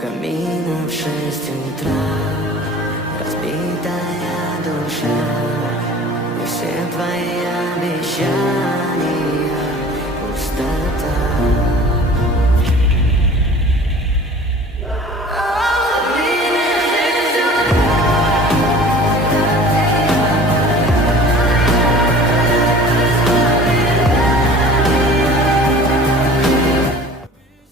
камина в 6 утра, разбитая душа, и все твои обещания